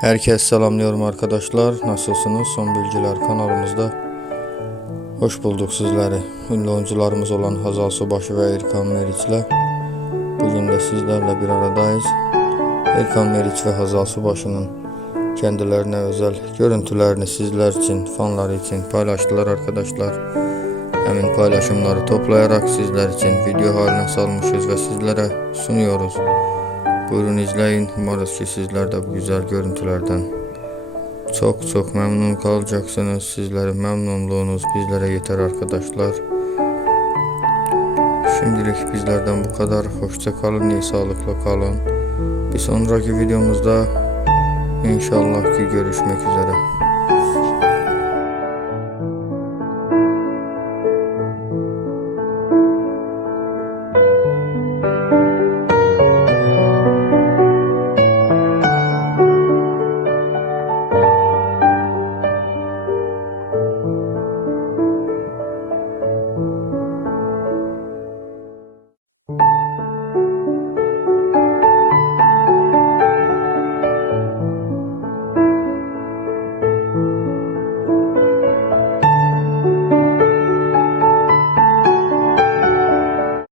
Herkes selamlıyorum arkadaşlar. Nasılsınız? Son Bilgiler kanalımızda. Hoş bulduk sizleri. Ünlü oyuncularımız olan Hazal Subaşı ve Erkan Meriç'le. Bugün de sizlerle bir aradayız. Erkan Meriç ve Hazal Subaşı'nın kendilerine özel görüntülerini sizler için, fanlar için paylaştılar arkadaşlar. Hemen paylaşımları toplayarak sizler için video haline salmışız ve sizlere sunuyoruz. Buyurun izleyin. Umarız ki sizler de bu güzel görüntülerden çok çok memnun kalacaksınız. Sizlerin memnunluğunuz bizlere yeter arkadaşlar. Şimdilik bizlerden bu kadar. Hoşça kalın, iyi sağlıkla kalın. Bir sonraki videomuzda inşallah ki görüşmek üzere.